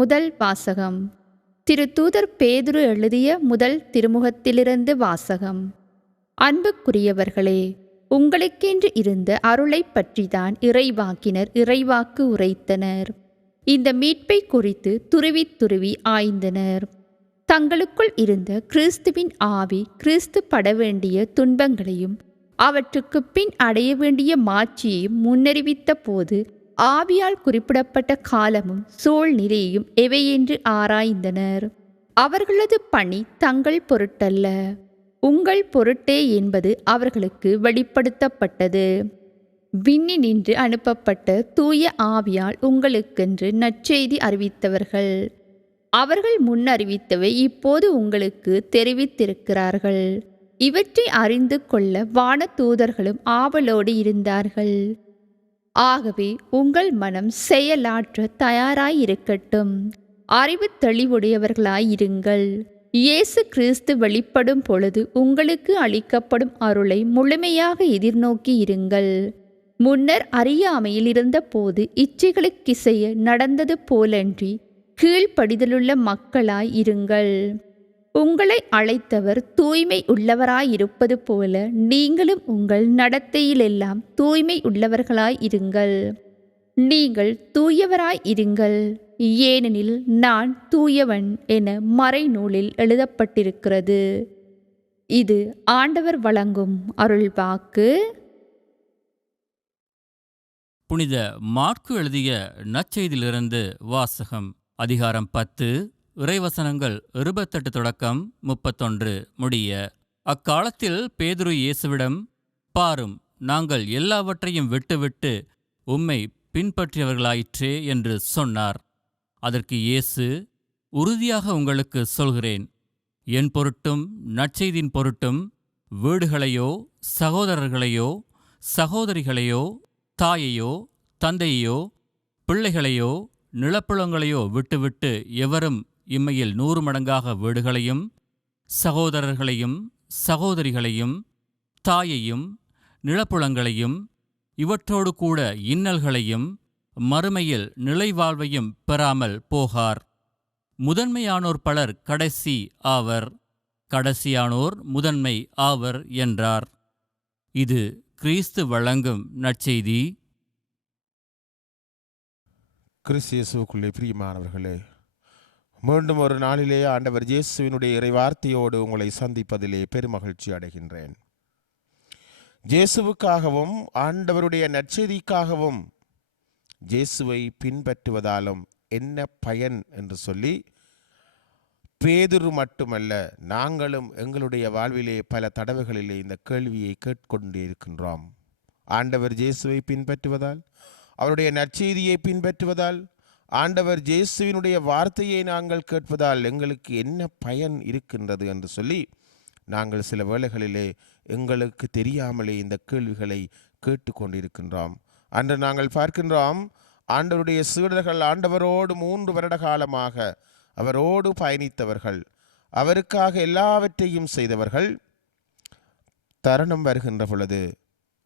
முதல் வாசகம். திருத்தூதர் பேதுரு எழுதிய முதல் திருமுகத்திலிருந்து வாசகம். அன்புக்குரியவர்களே, உங்களுக்கென்று இருந்த அருளைப் பற்றிதான் இறைவாக்கினர் இறைவாக்கு உரைத்தனர். இந்த மீட்பை குறித்து துருவி துருவி ஆய்ந்தனர். தங்களுக்குள் இருந்த கிறிஸ்துவின் ஆவி கிறிஸ்து பட வேண்டிய துன்பங்களையும் அவற்றுக்கு பின் அடைய வேண்டிய மாட்சியையும் முன்னறிவித்த போது ஆவியால் குறிப்பிடப்பட்ட காலமும் சூழ்நிலையும் எவையென்று ஆராய்ந்தனர். அவர்களது பணி தங்கள் பொருட்டல்ல, உங்கள் பொருட்டே என்பது அவர்களுக்கு வெளிப்படுத்தப்பட்டது. விண்ணினின்று அனுப்பப்பட்ட தூய ஆவியால் உங்களுக்கென்று நற்செய்தி அறிவித்தவர்கள். அவர்கள் முன்னறிவித்தவை இப்போது உங்களுக்கு தெரிவித்திருக்கிறார்கள். இவற்றை அறிந்து கொள்ள வானதூதர்களும் ஆவலோடு இருந்தார்கள். ஆகவே உங்கள் மனம் செயலாற்ற தயாராயிருக்கட்டும். அறிவு தெளிவுடையவர்களாயிருங்கள். இயேசு கிறிஸ்து வெளிப்படும் பொழுது உங்களுக்கு அளிக்கப்படும் அருளை முழுமையாக எதிர்நோக்கி இருங்கள். முன்னர் அறியாமையில் இருந்த போது இச்சைகளுக்கிசைய நடந்தது போலன்றி கீழ்ப்படிதலுள்ள மக்களாய் இருங்கள். உங்களை அழைத்தவர் தூய்மை உள்ளவராயிருப்பது போல நீங்களும் உங்கள் நடத்தையிலெல்லாம் தூய்மை உள்ளவர்களாய் இருங்கள். நீங்கள் தூயவராய் இருங்கள், ஏனெனில் நான் தூயவன் என மறைநூலில் எழுதப்பட்டிருக்கிறது. இது ஆண்டவர் வழங்கும் அருள்வாக்கு. புனித மாற்கு எழுதிய நற்செய்தியிலிருந்து வாசகம். அதிகாரம் 10, இறைவசனங்கள் 28 தொடக்கம் 31 முடிய. அக்காலத்தில் பேதுரு இயேசுவிடம், பாரும், நாங்கள் எல்லாவற்றையும் விட்டுவிட்டு உம்மை பின்பற்றியவர்களாயிற்றே என்று சொன்னார். அதற்கு இயேசு, உறுதியாக உங்களுக்கு சொல்கிறேன், என் பொருட்டும் நற்செய்தியின் பொருட்டும் வீடுகளையோ சகோதரர்களையோ சகோதரிகளையோ தாயையோ தந்தையையோ பிள்ளைகளையோ நிலப்புலங்களையோ விட்டுவிட்டு எவரும் இம்மையில் 100 மடங்காக வீடுகளையும் சகோதரர்களையும் சகோதரிகளையும் தாயையும் நிலப்புலங்களையும் இவற்றோடு கூட இன்னல்களையும் மறுமையில் நிலைவாழ்வையும் பெறாமல் போகார். முதன்மையானோர் பலர் கடைசி ஆவர், கடைசியானோர் முதன்மை ஆவர் என்றார். இது கிறிஸ்து வழங்கும் நற்செய்தி. கிறிஸ்து இயேசுவுக்குள்ளே பிரியமானவர்களே, மீண்டும் ஒரு நாளிலே ஆண்டவர் இயேசுவினுடைய இறைவார்த்தையோடு உங்களை சந்திப்பதிலே பெருமகிழ்ச்சி அடைகின்றேன். இயேசுவுக்காகவும் ஆண்டவருடைய நற்செய்திக்காகவும் இயேசுவை பின்பற்றுவதாலும் என்ன பயன் என்று சொல்லி பேதுரு மட்டுமல்ல, நாங்களும் எங்களுடைய வாழ்விலே பல தடவைகளிலே இந்த கேள்வியை கேட்கொண்டே இருக்கின்றோம். ஆண்டவர் இயேசுவை பின்பற்றுவதால், அவருடைய நற்செய்தியை பின்பற்றுவதால், ஆண்டவர் இயேசுவினுடைய வார்த்தையை நாங்கள் கேட்பதால் எங்களுக்கு என்ன பயன் இருக்கின்றது என்று சொல்லி நாங்கள் சில வேளைகளிலே எங்களுக்கு தெரியாமலே இந்த கேள்விகளை கேட்டுக்கொண்டிருக்கின்றோம். அன்று நாங்கள் பார்க்கின்றோம், ஆண்டவருடைய சீடர்கள் ஆண்டவரோடு 3 வருட காலமாக அவரோடு பயணித்தவர்கள், அவருக்காக எல்லாவற்றையும் செய்தவர்கள். தருணம் வருகின்ற பொழுது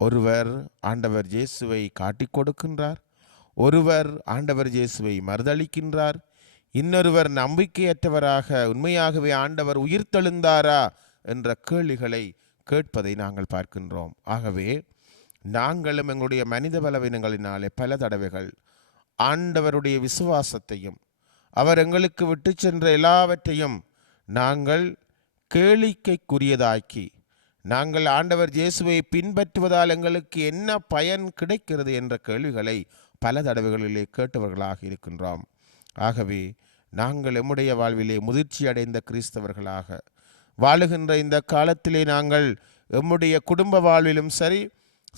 ஒருவர் ஆண்டவர் இயேசுவை காட்டிக் கொடுக்கின்றார், ஒருவர் ஆண்டவர் இயேசுவை மறுதளிக்கின்றார், இன்னொருவர் நம்பிக்கையற்றவராக உண்மையாகவே ஆண்டவர் உயிர்த்தெழுந்தாரா என்ற கேள்விகளை கேட்பதை நாங்கள் பார்க்கின்றோம். ஆகவே நாங்களும் எங்களுடைய மனித பலவீனங்களினாலே பல தடவைகள் ஆண்டவருடைய விசுவாசத்தையும் அவர் எங்களுக்கு விட்டு சென்ற எல்லாவற்றையும் நாங்கள் கேளிக்கைக்குரியதாக்கி, நாங்கள் ஆண்டவர் இயேசுவை பின்பற்றுவதால் எங்களுக்கு என்ன பயன் கிடைக்கிறது என்ற கேள்விகளை பல தடவைகளிலே கேட்டவர்களாக இருக்கின்றோம். ஆகவே நாங்கள் எம்முடைய வாழ்விலே முதிர்ச்சி அடைந்த கிறிஸ்தவர்களாக வாழுகின்ற இந்த காலத்திலே நாங்கள் எம்முடைய குடும்ப வாழ்விலும் சரி,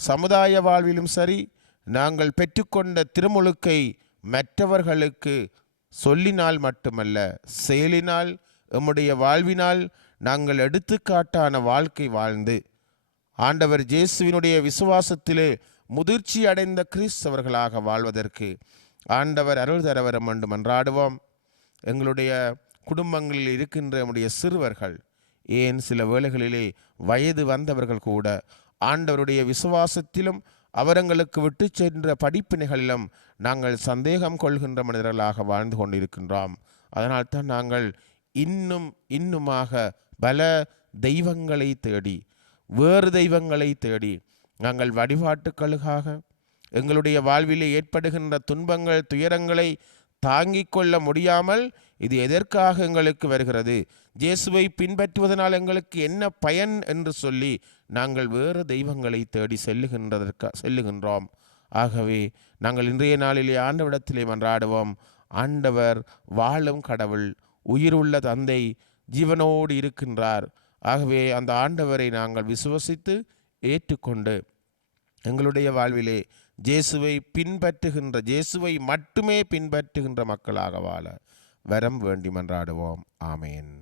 சமுதாய வாழ்விலும் சரி, நாங்கள் பெற்றுக்கொண்ட திருமுழுக்கை மற்றவர்களுக்கு சொல்லினால் மட்டுமல்ல, செயலினால், எம்முடைய வாழ்வினால் நாங்கள் எடுத்துக்காட்டான வாழ்க்கை வாழ்ந்து ஆண்டவர் இயேசுவினுடைய விசுவாசத்திலே முதிர்ச்சி அடைந்த கிறிஸ்தவர்களாக வாழ்வதற்கு ஆண்டவர் அருள் தரவரம் என்று மன்றாடுவோம். எங்களுடைய குடும்பங்களில் இருக்கின்ற நம்முடைய சிறுவர்கள், ஏன் சில வேளைகளிலே வயது வந்தவர்கள் கூட ஆண்டவருடைய விசுவாசத்திலும் அவர் எங்களுக்கு விட்டு சென்ற படிப்பினைகளிலும் நாங்கள் சந்தேகம் கொள்கின்ற மனிதர்களாக வாழ்ந்து கொண்டிருக்கின்றோம். அதனால்தான் நாங்கள் இன்னுமாக பல தெய்வங்களை தேடி, வேறு தெய்வங்களை தேடி, நாங்கள் வழிபாட்டுக்களுக்காக எங்களுடைய வாழ்விலே ஏற்படுகின்ற துன்பங்கள் துயரங்களை தாங்கிக் கொள்ள முடியாமல் இது எதற்காக எங்களுக்கு வருகிறது, இயேசுவை பின்பற்றுவதனால் எங்களுக்கு என்ன பயன் என்று சொல்லி நாங்கள் வேறு தெய்வங்களை தேடி செல்லுகின்றோம். ஆகவே நாங்கள் இன்றைய நாளிலே ஆண்டவரிடத்திலே மன்றாடுவோம். ஆண்டவர் வாழும் கடவுள், உயிருள்ள தந்தை, ஜீவனோடு இருக்கின்றார். ஆகவே அந்த ஆண்டவரை நாங்கள் விசுவசித்து ஏற்றுக்கொண்டு எங்களுடைய வாழ்விலே இயேசுவை மட்டுமே பின்பற்றுகின்ற மக்களாக வாழ வரம் வேண்டி மன்றாடுவோம். ஆமேன்.